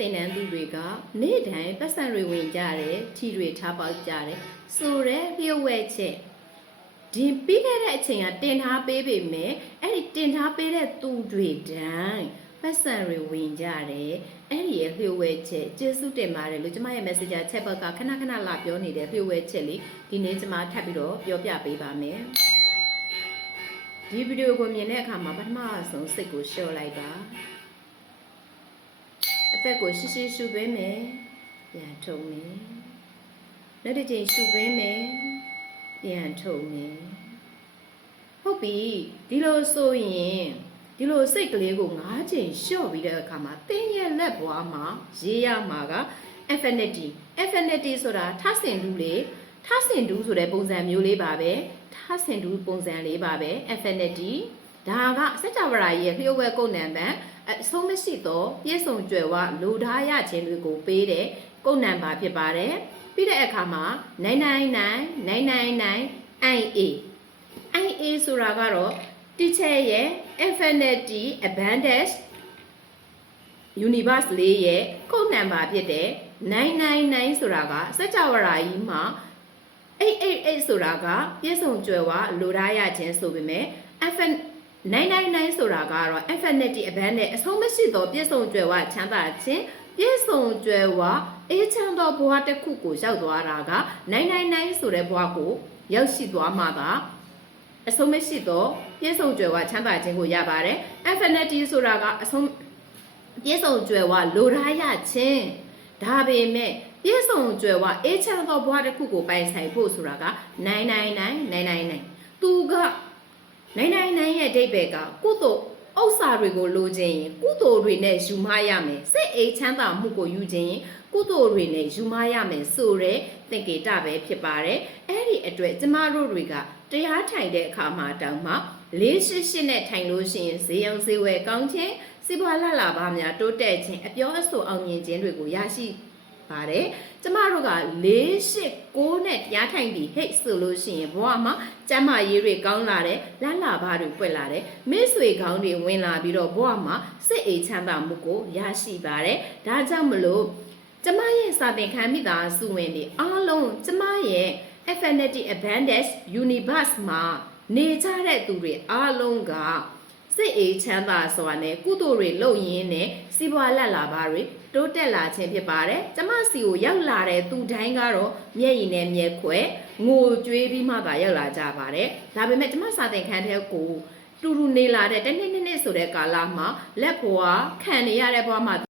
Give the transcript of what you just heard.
တင်နန်းသူတွေကနေ့တိုင်းပတ်စံတွေဝင်ကြတယ်ထီတွေထားပေါက်ကြတယ်ဆိုတော့လျှို့ဝှက်ချက်ဒီပြီးခဲ့တဲ့အချိန်ကတင်ထားပေးပေမဲ့အဲ့ဒီတင်ထားပေးတဲ့သူတွေတိုင်းပတ်စံတွေဝင်ကြတယ်အဲ့ဒီရဲ့လျှို့ဝှက်ချက်ကျေးဇူးတင်ပါတယ်လို့ကျမရဲ့ Messenger chat box ကခဏခဏလာပြောနေတဲ့လျှို့ဝှက်ချက်လေးဒီနေ့ကျမထပ်ပြီးတော့ပြောပြပေးပါမယ်ဒီဗီဒီယိုကိုမြင်တဲ့အခါမှာပထမဆုံးစိတ်ကိုလျှော့လိုက်ပါအသက်ကိုရှိရှိရှုသွင်းမယ်ပြန်ထုတ်မယ်နောက်တစ်ချိန်ရှုသွင်းမယ်ပြန်ထုတ်မယ်ဟုတ်ပြီဒီလိုဆိုရင်ဒီလိုစိတ်ကလေးကို9ချိန်လျှော့ပြီးတဲ့အခါမှာတင်းရဲ့လက်ဘွားမှာရေးရမှာက affinity ဆိုတာထဆင်တူးလေထဆင်တူးဆိုတဲ့ပုံစံမျိုးလေးပါပဲထဆင်တူးပုံစံလေးပါပဲ affinity ဒါကစကြဝဠာရဲ့လျှို့ဝှက်ကုန်နံပါတ်အဆုံးမရှိသောပြည့်စုံကြွယ်ဝလိုထားရခြင်းတွေကိုပေးတဲ့ကုန်နံပါတ်ဖြစ်ပါတယ်ပြီးတဲ့အခါမှာ999 ဆိုတာကတော့ teacher ရဲ့ affinity abundance universe လေးရဲ့ကုန်နံပါတ်ဖြစ်တဲ့999ဆိုတာကစကြဝဠာကြီးမှာ888ဆိုတာကပြည့်စုံကြွယ်ဝလိုထားရခြင်းဆိုပေမဲ့999ဆိုတာကတော့ affinity abundance အဆုံးမရှိသောပြည့်စုံကြွယ်ဝချမ်းသာခြင်းပြည့်စုံကြွယ်ဝအေးချမ်းသောဘဝတစ်ခုကိုရောက်သွားတာက999ဆိုတဲ့ဘဝကိုရောက်ရှိသွားမှသာအဆုံးမရှိသောပြည့်စုံကြွယ်ဝချမ်းသာခြင်းကိုရပါတယ် affinity ဆိုတာကအဆုံးပြည့်စုံကြွယ်ဝလိုထားရခြင်းဒါပေမဲ့ပြည့်စုံကြွယ်ဝအေးချမ်းသောဘဝတစ်ခုကိုပိုင်ဆိုင်ဖို့ဆိုတာက999သူက999ရဲ့အဓိပ္ပာယ်ကကုသိုလ်ဥစ္စာတွေကိုလိုချင်ရင်ကုသိုလ်တွေနဲ့ယူမရမယ်စိတ်အိမ်ချမ်းသာမှုကိုယူချင်ရင်ကုသိုလ်တွေနဲ့ယူမရမယ်ဆိုတဲ့သင်္ကေတပဲဖြစ်ပါတယ်အဲ့ဒီအတွက်ကျမတို့တွေကတရားထိုင်တဲ့အခါမှာတောင်မှ488နဲ့ထိုင်လို့ရှိရင်ဈေးအောင်ဈေးဝယ်ကောင်းခြင်းစီးပွားလှလှပါများတိုးတက်ခြင်းအပြောအဆိုအောင်မြင်ခြင်းတွေကိုရရှိပါတယ်ကျမတို့က489နဲ့တရားထိုင်ပြီးဟိတ်ဆိုလို့ရှိရင်ဘဝမှာကျမ်းမာရေးတွေကောင်းလာတယ်လှလှပါတွေပွက်လာတယ်မိတ်ဆွေကောင်းတွေဝင်လာပြီးတော့ဘဝမှာစိတ်အေးချမ်းသာမှုကိုရရှိပါတယ်ဒါကြောင့်မလို့ကျမရဲ့စာသင်ခန်းမိသားစုဝင်တွေအားလုံးကျမရဲ့ affinity abundance universe မှာနေကြတဲ့သူတွေအားလုံးကစိတ်အေးချမ်းသာစွာနဲ့ကုသိုလ်တွေလုပ်ရင်းနဲ့စီးပွားလက်လာပါတွေတိုးတက်လာခြင်းဖြစ်ပါတယ်ကျမစီကိုရောက်လာတဲ့သူတိုင်းကတော့မျက်ရည်နဲ့မျက်ခွဲငိုကြွေးပြီးမှသာရောက်လာကြပါတယ်ဒါပေမဲ့ကျမစာသင်ခန်းထဲကိုတူတူနေလာတဲ့တစ်နှစ်ဆိုတဲ့ကာလမှာလက်ဘွားခံနေရတဲ့ဘွားမှာ